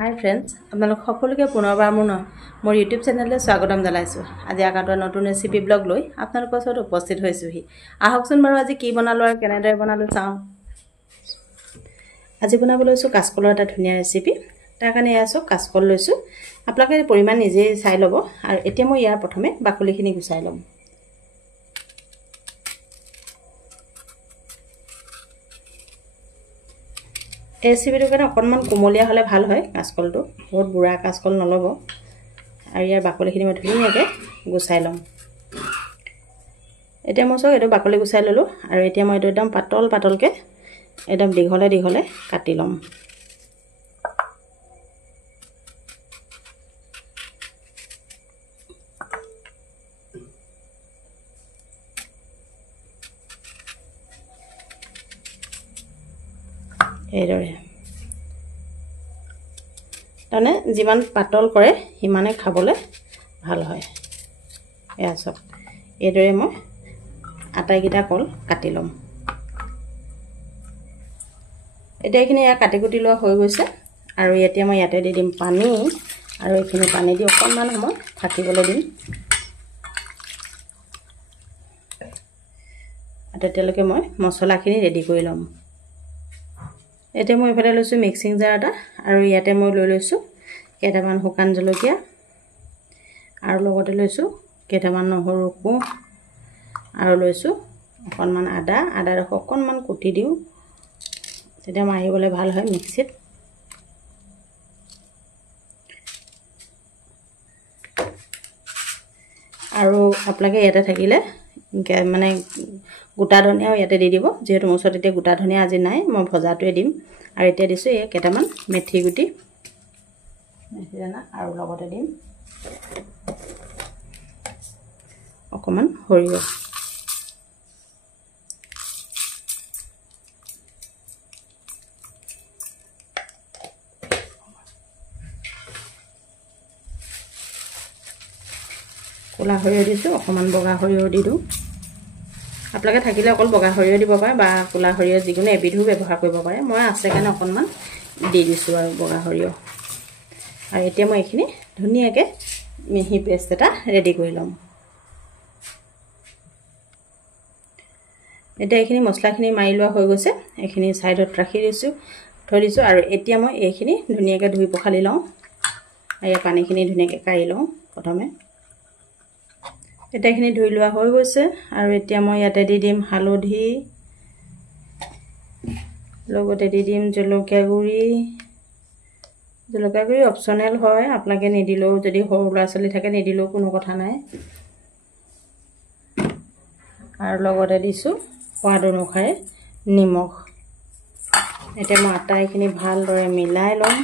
হাই friends, আপোনালোক সকলোকে পুনৰবাৰ মোৰ ইউটিউব চেনেললৈ স্বাগতম জনাইছোঁ। আজি আকাতৰ নতুন ৰেচিপি ব্লগ লৈ আপোনালোকৰ ওচৰত উপস্থিত হৈছোহি। আহকচোন বাৰু আজি কি বনালোঁ আৰু কেনেদৰে বনালোঁ চাওঁ। আজি বনাব লৈছোঁ কাচকলৰ এটা ধুনীয়া ৰেচিপি। তাৰ কাৰণে এয়া চাওক কাচকল লৈছোঁ। আপোনালোকে পৰিমাণ নিজেই চাই ল'ব। আৰু এতিয়া মই ইয়াৰ প্ৰথমে বাকলিখিনি গুচাই ল'ম। এই ৰেচিপিটোৰ কাৰণে অকণমান কোমলীয়া হ'লে ভাল হয় কাচকলটো, বহুত বুঢ়া কাচকল নল'ব। আৰু ইয়াৰ বাকলিখিনি মই ধুনীয়াকৈ গুচাই ল'ম। এতিয়া মই চাওক এইটো বাকলি গুচাই ল'লোঁ। আৰু এতিয়া মই এইটো একদম পাতল পাতলকৈ একদম দীঘলে দীঘলে কাটি ল'ম। এইদৰে তাৰমানে যিমান পাতল কৰে সিমানে খাবলৈ ভাল হয়। এয়া চাওক এইদৰে মই আটাইকেইটা কল কাটি ল'ম। এতিয়া এইখিনি কাটি কুটি লোৱা হৈ গৈছে। আৰু এতিয়া মই ইয়াতে দি দিম পানী। আৰু এইখিনি পানী দি অকণমান সময় থাকিবলৈ দিম। তেতিয়ালৈকে মই মছলাখিনি ৰেডি কৰি ল'ম। এতিয়া মই এইফালে লৈছোঁ মিক্সিং জাৰ এটা। আৰু ইয়াতে মই লৈ লৈছোঁ কেইটামান শুকান জলকীয়া। আৰু লগতে লৈছোঁ কেইটামান নহৰু কোহ। আৰু লৈছোঁ অকণমান আদা ৰস অকণমান কুটি দিওঁ, তেতিয়া মাৰিবলৈ ভাল হয় মিক্সিত। আৰু আপোনালোকে ইয়াতে থাকিলে মানে গোটা ধনিয়াও ইয়াতে দি দিব। যিহেতু মোৰ ওচৰত এতিয়া গোটা ধনিয়া আজি নাই, মই ভজাটোৱে দিম। আৰু এতিয়া দিছোঁ এই কেইটামান মেথি গুটি, আৰু লগতে দিম অকণমান সৰিয়হ। ক'লা সৰিয়হ দিছোঁ, অকণমান বগা সৰিয়হ দি দিওঁ। আপোনালোকে থাকিলে অকল বগা সৰিয়হ দিব পাৰে বা ক'লা সৰিয়হ যিকোনো এবিধো ব্যৱহাৰ কৰিব পাৰে। মই আছে কাৰণে অকণমান দি দিছোঁ আৰু বগা সৰিয়হ। আৰু এতিয়া মই এইখিনি ধুনীয়াকৈ মিহি পেষ্ট এটা ৰেডি কৰি ল'ম। এতিয়া এইখিনি মছলাখিনি মাৰি লোৱা হৈ গৈছে। এইখিনি ছাইডত থৈ দিছোঁ। আৰু এতিয়া মই এইখিনি ধুনীয়াকৈ ধুই পখালি লওঁ। আৰু এই পানীখিনি ধুনীয়াকৈ কাঢ়ি লওঁ প্ৰথমে। এতিয়া এইখিনি ধুই লোৱা হৈ গৈছে। আৰু এতিয়া মই ইয়াতে দি দিম হালধি, লগতে দি দিম জলকীয়া গুড়ি। জলকীয়া গুড়ি অপশ্যনেল হয়, আপোনালোকে নিদিলেও, যদি সৰু ল'ৰা ছোৱালী থাকে নিদিলেও কোনো কথা নাই। আৰু লগতে দিছোঁ সোৱাদ অনুসাৰে নিমখ। এতিয়া মই আটাইখিনি ভালদৰে মিলাই ল'ম।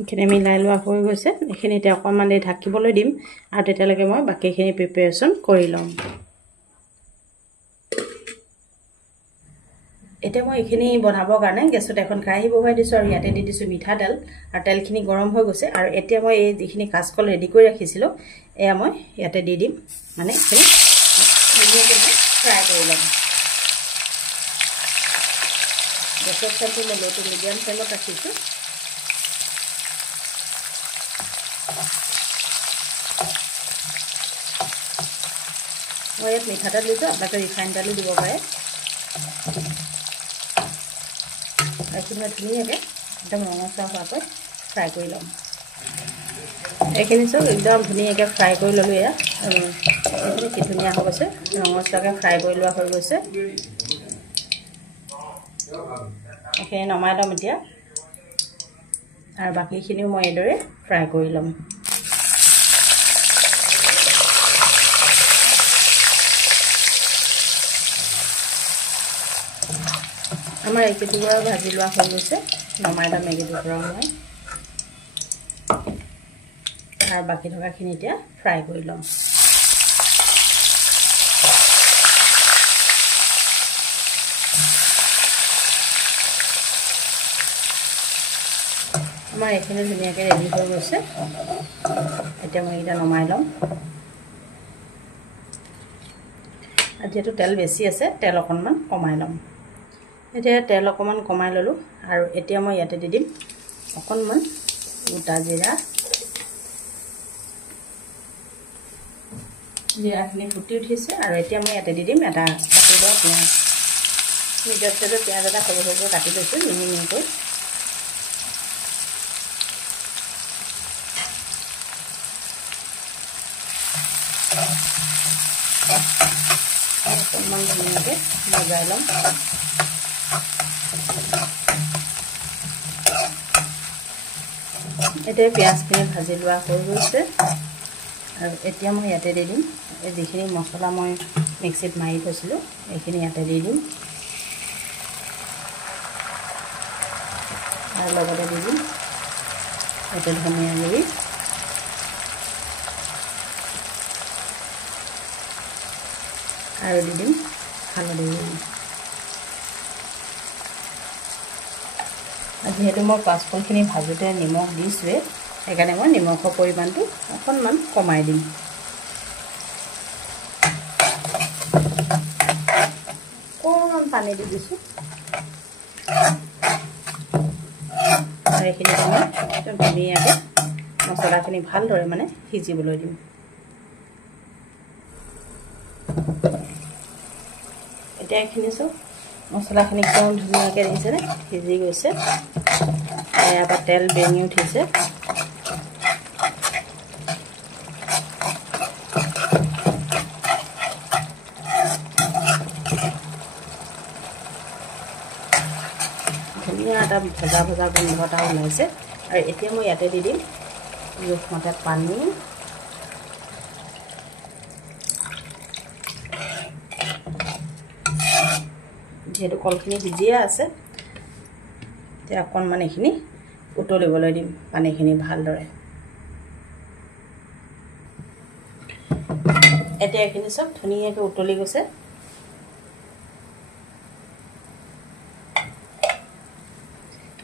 এইখিনি মিলাই লোৱা হৈ গৈছে। এইখিনি এতিয়া অকণমান দেৰি ঢাকিবলৈ দিম। আৰু তেতিয়ালৈকে মই বাকীখিনি প্ৰিপেৰেশ্যন কৰি ল'ম। এতিয়া মই এইখিনি বনাবৰ কাৰণে গেছত এখন কেৰাহী বহুৱাই দিছোঁ। আৰু ইয়াতে দি দিছোঁ মিঠাতেল। আৰু তেলখিনি গৰম হৈ গৈছে। আৰু এতিয়া মই এই যিখিনি কাচকল ৰেডি কৰি ৰাখিছিলোঁ এয়া মই ইয়াতে দি দিম। মানে এইখিনি ধুনীয়াকৈ মই ফ্ৰাই কৰি ল'ম। গেছৰ ফ্লেমটো মই ল'টো মিডিয়াম ফ্লেমত ৰাখিছোঁ। মই ইয়াত মিঠাতেল দিছোঁ, আপোনালোকে ৰিফাইন তেলো দিব পাৰে। এইখিনি মই ধুনীয়াকৈ একদম ৰঙচুৱা হোৱাকৈ ফ্ৰাই কৰি ল'ম। এইখিনি চব একদম ধুনীয়াকৈ ফ্ৰাই কৰি ল'লোঁ। এয়া এইখিনি কি ধুনীয়া হৈ গৈছে, ৰঙচুৱাকৈ ফ্ৰাই কৰি লোৱা হৈ গৈছে। এইখিনি নমাই ল'ম এতিয়া। আৰু বাকীখিনিও মই এইদৰে ফ্ৰাই কৰি ল'ম। আমাৰ এইকেইটুকুৰা ভাজি লোৱা হৈ গৈছে। নমাই ল'ম মেগীটো পৰা মই আৰু বাকী থকাখিনি এতিয়া ফ্ৰাই কৰি ল'ম আমাৰ এইখিনি ধুনীয়াকৈ ৰেডি হৈ গৈছে এতিয়া মই এটা নমাই ল'ম আৰু যেহেতু তেল বেছি আছে তেল অকণমান কমাই ল'ম এতিয়া তেল অকণমান কমাই ল'লোঁ আৰু এতিয়া মই ইয়াতে দি দিম অকণমান গোটা জিৰাখিনি ফুটি উঠিছে আৰু এতিয়া মই ইয়াতে দি দিম এটা কাটি লোৱা পিঁয়াজ মিডিয়াম চাইজৰ পিঁয়াজ এটা সৰু সৰুকৈ কাটি লৈছোঁ মিহি মিহিকৈ অকণমান ধুনীয়াকৈ ভজাই ল'ম এতিয়া পিঁয়াজখিনি ভাজি লোৱা হৈ গৈছে আৰু এতিয়া মই ইয়াতে দি দিম যিখিনি মছলা মই মিক্সিত মাৰি থৈছিলোঁ এইখিনি ইয়াতে দি দিম আৰু লগতে দি দিম ইয়াতে ধনিয়া গুড়ি আৰু দি দিম হালধি গুড়ি যেহেতু মই পাঁচফোৰণখিনি ভাজোঁতে নিমখ দিছোঁৱে সেইকাৰণে মই নিমখৰ পৰিমাণটো অকণমান কমাই দিম অকণমান পানী দি দিছোঁ আৰু এইখিনি মই একদম ধুনীয়াকৈ মছলাখিনি ভালদৰে মানে সিজিবলৈ দিম এতিয়া এইখিনি চব মছলাখিনি একদম ধুনীয়াকৈ দেখিছেনে সিজি গৈছে ইয়াৰ পৰা তেল বেঙি উঠিছে ধুনীয়া এটা ভজা ভজা গোন্ধ এটা ওলাইছে আৰু এতিয়া মই ইয়াতে দি দিম জোখমতে পানী যেহেতু কলখিনি সিজিয়ে আছে এতিয়া অকণমান এইখিনি উতলিবলৈ দিম পানীখিনি ভালদৰে এতিয়া এইখিনি চব ধুনীয়াকৈ উতলি গৈছে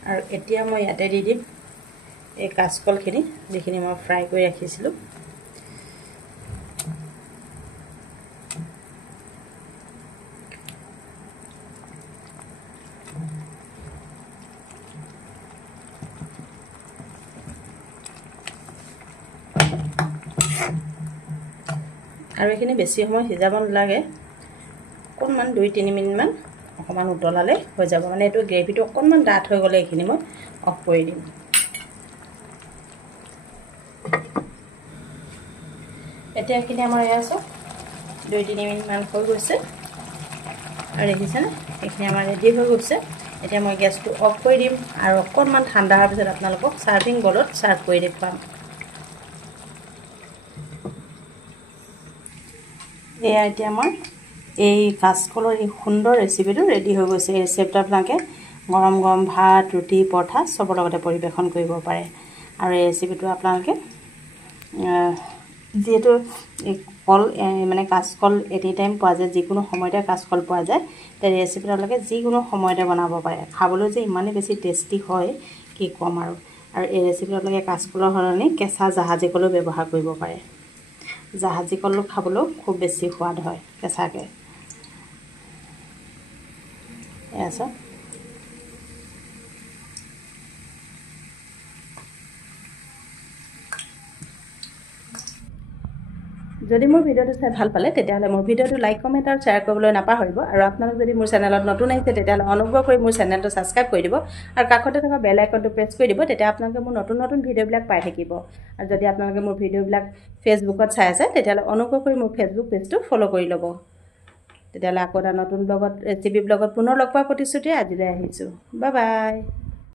আৰু এতিয়া মই ইয়াতে দি দিম এই কাঁচকলখিনি যিখিনি মই ফ্ৰাই কৰি ৰাখিছিলোঁ আৰু এইখিনি বেছি সময় সিজাব নালাগে অকণমান 2-3 মিনিটমান অকণমান উতলালে হৈ যাব মানে এইটো গ্ৰেভিটো অকণমান ডাঠ হৈ গ'লে এইখিনি মই অফ কৰি দিম এতিয়া এইখিনি আমাৰ এয়া আছে 2-3 মিনিটমান হৈ গৈছে আৰু দেখিছেনে এইখিনি আমাৰ ৰেডি হৈ গৈছে এতিয়া মই গেছটো অফ কৰি দিম আৰু অকণমান ঠাণ্ডা হোৱাৰ পিছত আপোনালোকক সাৰ্ভিং বলত সাৰ্ভ কৰি দেখুৱাম এয়া এতিয়া মই এই কাঁচকলৰ এই সুন্দৰ ৰেচিপিটো ৰেডি হৈ গৈছে এই ৰেচিপিটো আপোনালোকে গৰম গৰম ভাত ৰুটি পৰঠা চবৰ লগতে পৰিৱেশন কৰিব পাৰে আৰু এই ৰেচিপিটো আপোনালোকে যেহেতু এই কল মানে কাঁচকল এনি টাইম পোৱা যায় যিকোনো সময়তে কাঁচকল পোৱা যায় তে ৰেচিপিটো আপোনালোকে যিকোনো সময়তে বনাব পাৰে খাবলৈ যে ইমানেই বেছি টেষ্টি হয় কি ক'ম আৰু এই ৰেচিপিটো আপোনালোকে কাঁচকলৰ সলনি কেঁচা জাহাজী কলো ব্যৱহাৰ কৰিব পাৰে জাহাজী কল খাবলৈও খুব বেছি সোৱাদ হয় কেঁচাকৈ এয়া চাওক যদি মোৰ ভিডিওটো চাই ভাল পালে তেতিয়াহ'লে মোৰ ভিডিওটো লাইক কমেণ্ট আৰু শ্বেয়াৰ কৰিবলৈ নাপাহৰিব আৰু আপোনালোক যদি মোৰ চেনেলত নতুন আহিছে তেতিয়াহ'লে অনুগ্ৰহ কৰি মোৰ চেনেলটো ছাবস্ক্ৰাইব কৰি দিব আৰু কাষতে থকা বেল আইকনটো প্ৰেছ কৰি দিব তেতিয়া আপোনালোকে মোৰ নতুন নতুন ভিডিঅ'বিলাক পাই থাকিব আৰু যদি আপোনালোকে মোৰ ভিডিঅ'বিলাক ফেচবুকত চাই আছে তেতিয়াহ'লে অনুগ্ৰহ কৰি মোৰ ফেচবুক পেজটো ফ'ল' কৰি ল'ব তেতিয়াহ'লে আকৌ এটা নতুন ব্লগত ৰেচিপি ব্লগত পুনৰ লগ পোৱাৰ প্ৰতিশ্ৰুতিৰে আজিলৈ আহিছোঁ বাই বাই